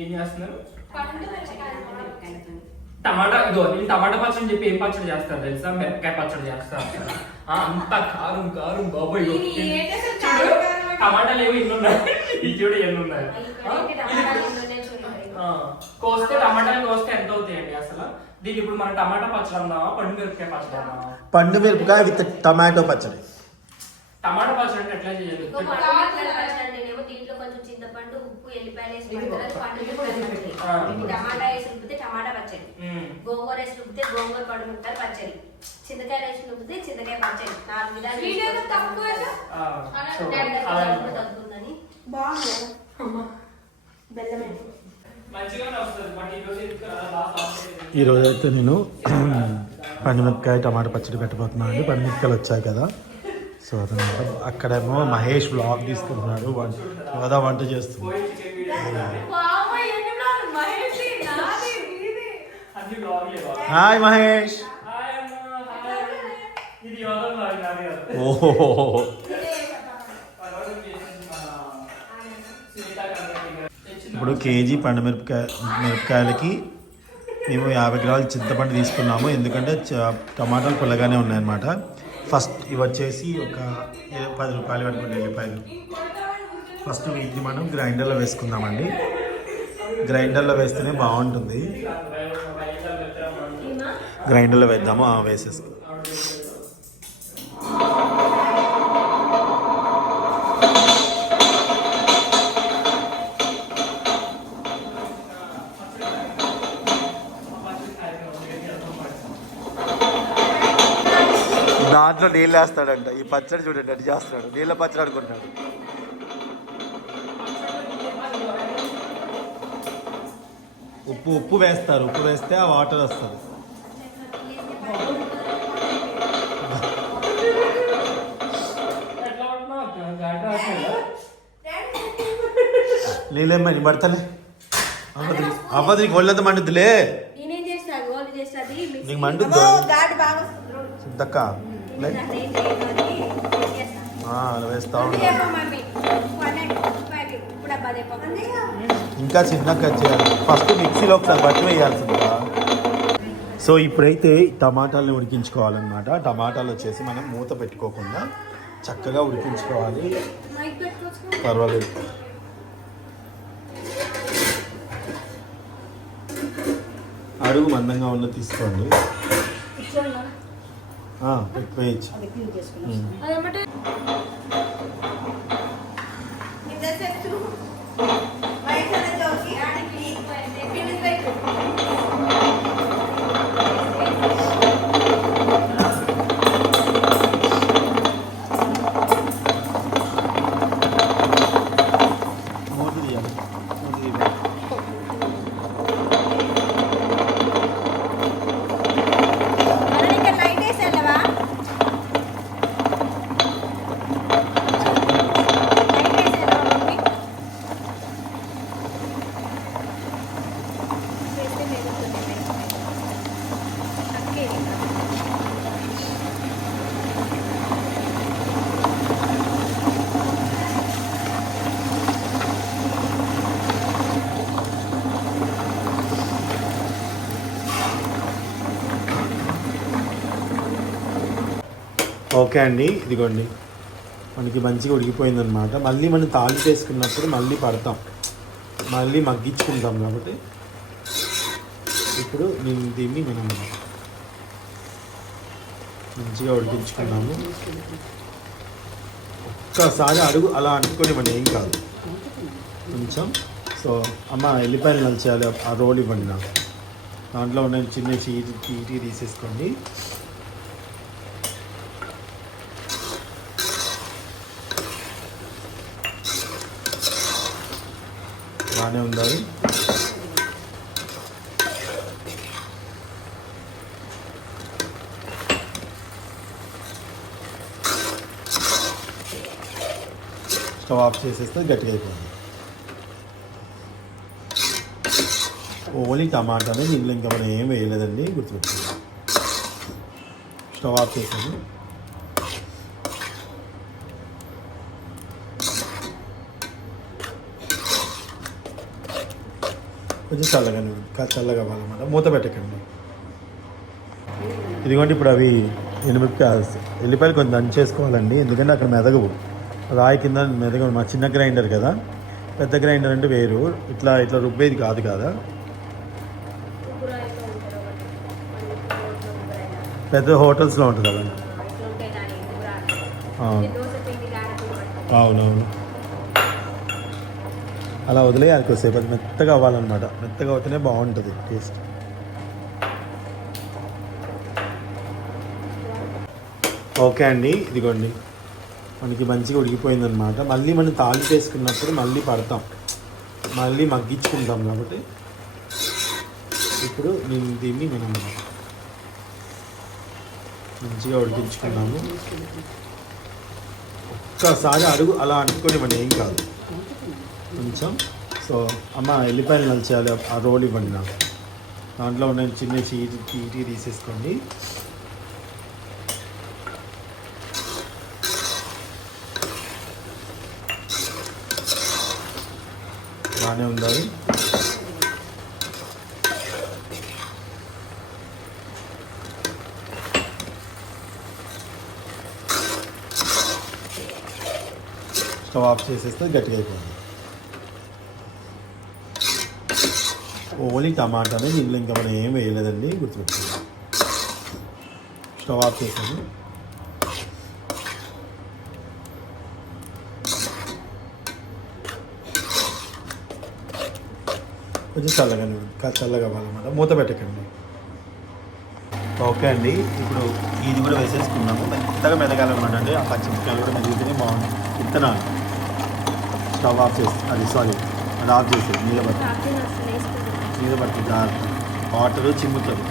ఏం చేస్తున్నారు? టమాటా ఇదో నేను టమాటా పచ్చడి చెప్పి ఏం పచ్చడి చేస్తారు తెలుసా? మిరపకాయ పచ్చడి చేస్తారు. అంత కారం కారం బాబోయ్. టమాటాలు ఏమో ఇన్ని ఉన్నాయి, ఇది చూడు ఎన్ని ఉన్నాయి. కోస్తే టమాటాలు కోస్తే ఎంత అవుతాయండి అసలు? దీనికి ఇప్పుడు మన టమాటా పచ్చడి అన్నావా పండు మిరపకాయ పచ్చడి అన్నావా? పండు మిరపకాయ విత్ టమాటో పచ్చడి. టమాటా పచ్చడి అంటే ఎట్లా చేయాలి? దీంట్లో కొంచెం చింతపండు ఉప్పు ఎల్లిపాయలు వేసి టమాటా వేసి రుబ్బితే టమాటా పచ్చడి, గోంగూర వేసి రుబ్బితే గోంగూర పండు మిరపకాయ పచ్చడి, చింతకాయలు వేసి రుబ్బితే చింతకాయ పచ్చడి. 4 విధాలు తగ్గుతుందని ఈరోజు అయితే నేను పండుమిరపకాయ టమాటా పచ్చడి పెట్టబోతున్నాను అండి. పండుమిరపకాయలు వచ్చాయి కదా, సో అదనమాట. అక్కడేమో మహేష్ బ్లాగ్ తీసుకుంటున్నాడు, వంట చేస్తున్నాడు. హాయ్ మహేష్. ఓహో, ఇప్పుడు కేజీ మిరపకాయలకి మేము 50 గ్రాముల చింతపండు తీసుకున్నాము, ఎందుకంటే టమాటాలు పుల్లగానే ఉన్నాయన్నమాట. ఫస్ట్ ఇవి వచ్చేసి ఒక 10 రూపాయలు పట్టుకుంటే ఎల్లిపాయలు. ఫస్ట్ వీటిని మనం గ్రైండర్లో వేసుకుందామండి. గ్రైండర్లో వేస్తేనే బాగుంటుంది. గ్రైండర్లో వేద్దాము, వేసేసుకో. దాంట్లో నీళ్ళు వేస్తాడంట. ఈ పచ్చడి చూడండి అటు చేస్తాడు, నీళ్ళ పచ్చడి అనుకుంటాడు. ఉప్పు వేస్తారు, ఉప్పు వేస్తే ఆ వాటర్ వస్తుంది. నీళ్ళేమని పడతలే అవ్వదు, నీకు ఒళ్ళంతా మండుతులే. నీకు మండుద్దు సిద్ధక్క వేస్తా. ఇంకా చిన్నగా చేయాలి. ఫస్ట్ మిక్సీలో ఒకసారి పట్టి వేయాల్సిందిగా. సో ఇప్పుడైతే టమాటాలను ఉడికించుకోవాలన్నమాట. టమాటాలు వచ్చేసి మనం మూత పెట్టుకోకుండా చక్కగా ఉడికించుకోవాలి. పర్వాలేదు. అడుగు మందంగా ఉన్న తీసుకోండి, వేయచ్చు. ఓకే అండి, ఇదిగోండి మనకి మంచిగా ఉడికిపోయిందనమాట. మళ్ళీ మనం తాళి చేసుకున్నప్పుడు మళ్ళీ పడతాం, మళ్ళీ మగ్గించుకుంటాం. కాబట్టి ఇప్పుడు దీన్ని మనం మంచిగా ఉడికించుకున్నాము. ఒక్కసారి అడుగు అలా అనుకొని మనం ఏం కాదు కొంచెం. సో అమ్మ ఎల్లిపాయలు నలిచేయాలి, ఆ రోల్ ఇవ్వండి నాకు. దాంట్లో ఉన్న చిన్న చీటి తీసేసుకోండి. బాగానే ఉండాలి. స్టవ్ ఆఫ్ చేసేస్తే గట్టిగా అయిపోయింది. ఓన్లీ టమాటానే, దీంట్లో ఇంకా మనం ఏం వేయలేదండి, గుర్తుపెట్టుకోండి. స్టవ్ ఆఫ్ చేసాను. కొంచెం చల్లగా అవ్వాలన్నమాట. మూత పెట్టకండి. ఇదిగోండి ఇప్పుడు అవి ఎల్లిపాయలు కొంచెం దంచేసుకోవాలండి, ఎందుకంటే అక్కడ మెదగవు, రాయి కింద మెదగవు. మా చిన్న గ్రైండర్ కదా, పెద్ద గ్రైండర్ అంటే వేరు, ఇట్లా రుబ్బేది కాదు కదా. పెద్ద హోటల్స్లో ఉంటుంది కదా. అవునవును, అలా వదిలేయాలి కొద్దిసేపు. అది మెత్తగా అవ్వాలన్నమాట. మెత్తగా అవుతూనే బాగుంటుంది టేస్ట్. ఓకే అండి, ఇదిగోండి మనకి మంచిగా ఉడికిపోయిందనమాట. మళ్ళీ మనం తాళి చేసుకున్నప్పుడు మళ్ళీ పడతాం, మళ్ళీ మగ్గించుకుంటాం కాబట్టి ఇప్పుడు దీన్ని మనం మంచిగా ఉడికించుకున్నాము. ఒక్కసారి అడుగు అలా అనుకోనివ్వండి, ఏం కాదు కొంచెం. సో అమ్మ ఎల్లిపాయలు నలిచేయాలి, ఆ రోల్ ఇవ్వండి నాకు. దాంట్లో ఉన్న చిన్న చీటీ తీసేసుకోండి. బాగానే ఉండాలి. స్టవ్ ఆఫ్ చేసేస్తే గట్టిగా అయిపోయింది. ఓన్లీ టమాటానే, దీంట్లో ఇంకా మనం ఏం వేయలేదండి, గుర్తుపెట్టుకోండి. స్టవ్ ఆఫ్ చేసాను. కొంచెం చల్లగా అవ్వాలన్నమాట. మూత పెట్టకండి. ఓకే అండి, ఇప్పుడు ఇది కూడా వేసేసుకున్నాము. మెత్తగా మెదగాలన్నమాట. అంటే ఆ పచ్చిమిరపకాయలు కూడా మెదిగితేనే బాగుంది. విత్తనాలు స్టవ్ ఆఫ్ చేసి అది ఆఫ్ చేసేది. మీద పడుతుంది వాటర్ చిమ్ముతుంది.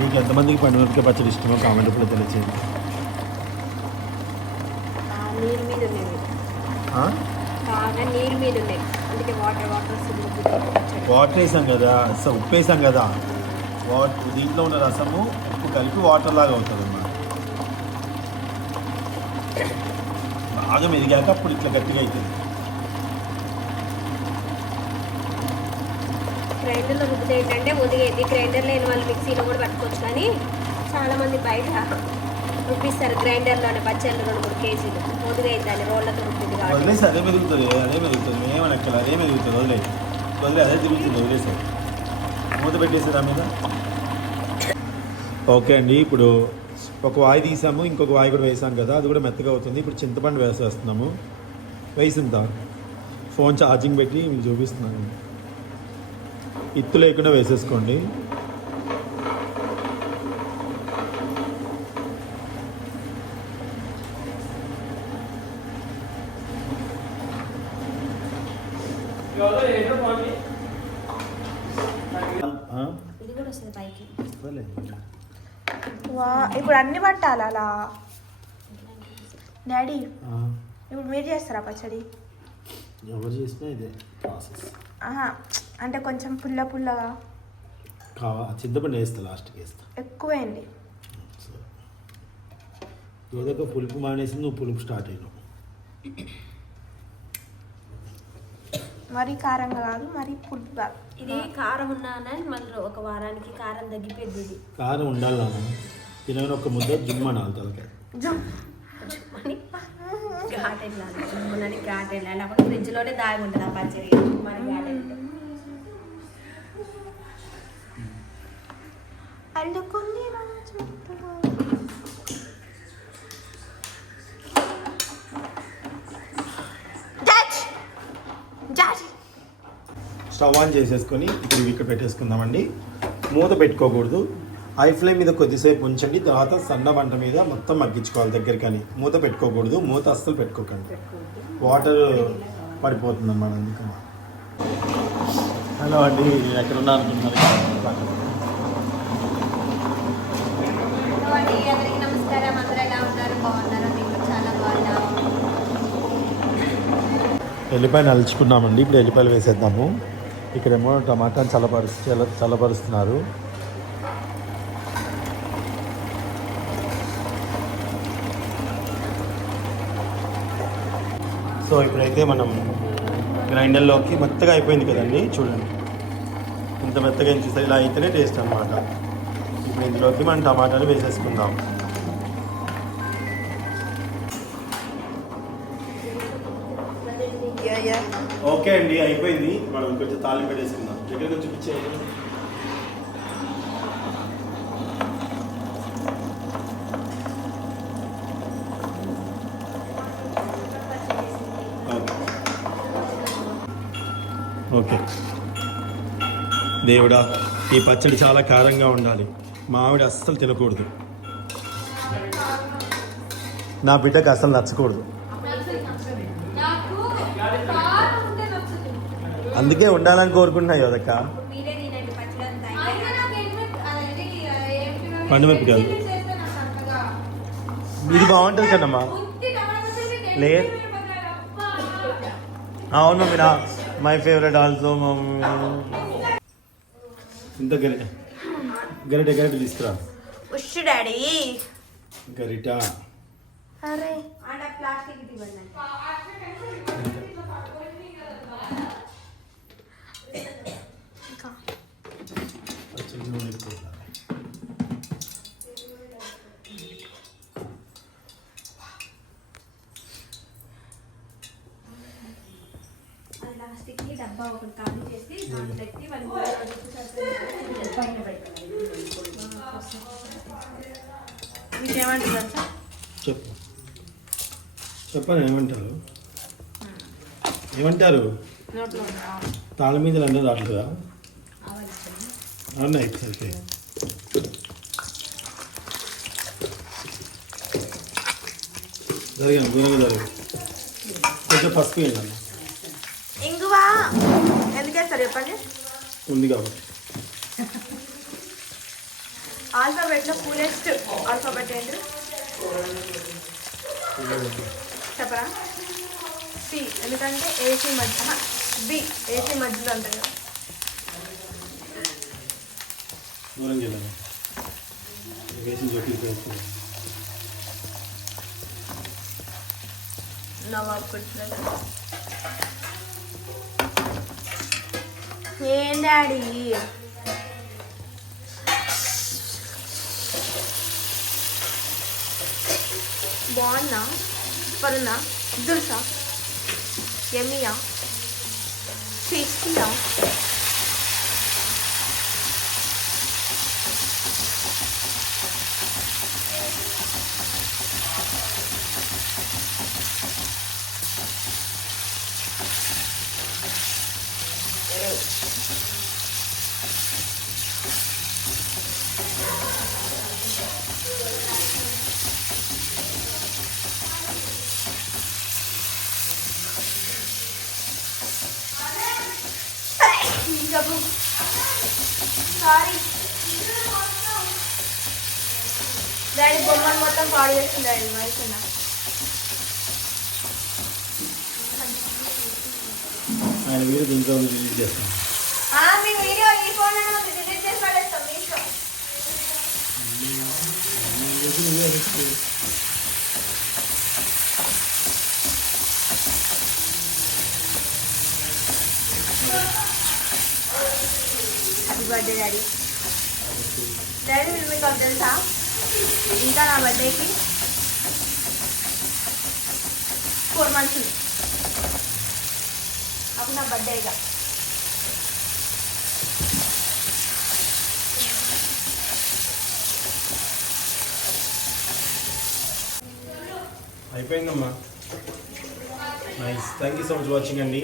మీకు ఎంతమందికి పండుమిరపకాయ పచ్చడి ఇష్టమో కామెంట్ కూడా తెలియచేయండి. వాటర్ వేసాం కదా, ఉప్పు వేసాం కదా, దీంట్లో ఉన్న రసము ఉప్పు కలిపి వాటర్ లాగా అవుతుంది అన్నమాట. బాగా మెదిగాక అప్పుడు ఇట్లా గట్టిగా అవుతుంది. గ్రైండర్లో రుబ్బితే ఏంటంటే ఒదిగైంది. గ్రైండర్ లేని వాళ్ళు మిక్సీలో కూడా పట్టుకోవచ్చు, కానీ చాలామంది బయట రుబ్బిస్తారు గ్రైండర్లోనే పచ్చళ్ళు 2-3 కేజీలు. ఒదిగైంది దాన్ని రోళ్ళతో రుబ్బింది కాబట్టి వదిలేసి అదే మెదుగుతుంది. ఏమని ఎక్కల అదే మెదుగుతుంది. వదిలే అదే తిరుగుతుంది. వదిలేసారు, మూత పెట్టేసారు ఆ మీద. ఓకే అండి, ఇప్పుడు ఒక వాయి తీసాము, ఇంకొక వాయి కూడా వేసాం కదా, అది కూడా మెత్తగా అవుతుంది. ఇప్పుడు చింతపండు వేసేస్తున్నాము. వేసిందా ఫోన్ ఛార్జింగ్ పెట్టి మీకు చూపిస్తున్నాను. ఇత్తు లేకుండా వేసేసుకోండి. ఇది కూడా వస్తుంది పైకి. ఇప్పుడు అన్ని పట్టాలి అలా. డాడీ ఇప్పుడు మీరు చేస్తారా పచ్చడి? ఎవరు చేసినా ఇదే ప్రాసెస్. అంటే కొంచెం పుల్లగా చింతపండు వేస్తా, లాస్ట్కి వేస్తా. ఎక్కువేయండి. ఏదో ఒక పులుపు మానేసి నువ్వు పులుపు స్టార్ట్ అయినావు. మరీ కారంగా కాదు, మరీ పులుపు కాదు. ఇది కారం ఉన్నా మళ్ళీ ఒక వారానికి కారం తగ్గిపోయింది. ఇది కారం ఉండాలి తినగానే ఒక ముద్ద జుమ్మనాలి తలకాయ. ఘాట్ వెళ్ళాలి, జుమ్మని ఘాట్ వెళ్ళాలి. అప్పుడు ఫ్రిడ్జ్లోనే దాగి ఉంటుంది ఆ పచ్చడి. మరి ఘాట్ అల్లుకుంది స్టవ్ ఆన్ చేసేసుకొని ఇప్పుడు ఇక్కడ పెట్టేసుకుందామండి. మూత పెట్టుకోకూడదు. హై ఫ్లేమ్ మీద కొద్దిసేపు ఉంచండి, తర్వాత సన్న మంట మీద మొత్తం మగ్గించుకోవాలి దగ్గరికి. అని మూత పెట్టుకోకూడదు, మూత అస్సలు పెట్టుకోకండి, వాటర్ పడిపోతుంది అన్నమాట. అందుకని హలో అండి, నేను ఎక్కడున్నా అనుకుంటున్నారు? అందరికీ నమస్కారం. అందరూ ఎలా ఉన్నారు? బాగున్నారా? మీకు చాలా బాగున్నాం. ఎల్లిపాయలు నలుచుకున్నామండి. ఇప్పుడు ఎల్లిపాయలు వేసేద్దాము. ఇక్కడేమో టమాటాని చల్లపరుస్తున్నారు. సో ఇప్పుడైతే మనం గ్రైండర్లోకి మెత్తగా అయిపోయింది కదండి, చూడండి ఇంత మెత్తగా ఏం చూస్తే ఇలా అయితేనే టేస్ట్ అనమాట. ఇప్పుడు ఇందులోకి మనం టమాటాలు వేసేసుకుందాం. ఓకే అండి, అయిపోయింది. మనం కొంచెం తాలింపు పెట్టేసుకుందాం. దగ్గర కొంచెం చూపించేయండి. ఓకే దేవుడా, ఈ పచ్చడి చాలా కారంగా ఉండాలి. మా ఆవిడ అస్సలు తినకూడదు, నా బిడ్డకు అస్సలు నచ్చకూడదు. అందుకే ఉండాలని కోరుకుంటున్నా యోదక్క. మీరే తినండి పచ్చడి అంతా. పండుమిరపకాయలు ఇది బాగుంటుంది కదమ్మా. లే అవును మమ్మీ, నా మై ఫేవరెట్ ఆల్సో మమ్మీ. ఇంత గరిట గరిట గరిట తీసుకురా. ఉష్ డాడీ. గరిట అరే ఆడ ప్లాస్టిక్ ఇవ్వండి. ప్లాస్టిక్కి డబ్బా ఒకటి ఖాళీ చేసి దాంట్లో పెట్టి పైన పెట్టాలి. మీకేమంటారు సార్? చెప్పు చెప్పండి, ఏమంటారు ఏమంటారు? నోట్లో తాళ మీద అన్నీ రావట్లేదా? అవునా, ఓకే. జరిగాను దూరంగా జరుగు. కొంచెం పసుపు వేయండి. ఇంగువా ఎందుకు వేస్తారు చెప్పండి? ఉంది కాబట్టి. ఆల్ఫాబెట్లో కూలెస్ట్ ఆల్ఫాబెట్ ఏంటి చెప్పరా? సి, ఎందుకంటే ఏసీ మధ్య, బి ఏసీ మధ్యలో ఉంటుంది కదా. దూరం చేయాలి. వేసిన చోట్ల నవాబ్ కుట్టిన ఏం డాడీ బాగున్నా? పరున్నా? దుర్సా? ఎమియా? టేస్టీయా? సారీ డాడీ, బొమ్మను మొత్తం పాడు చేస్తుంది డాడీ. వయసు ఆయన వీడియో దీంట్లో రిలీజ్ చేస్తాం. మీ వీడియో ఈ ఫోన్ డిలీట్ చేసి పడేస్తాం మీ ఇష్టం. Happy birthday daddy. డాడీ మీకు అది తెలుసా, ఇంకా నా బర్త్డేకి 4 months ఉంది. అప్పుడు నా బర్త్డే ఇక అయిపోయిందమ్మా. Nice, thank you so much watching అండి.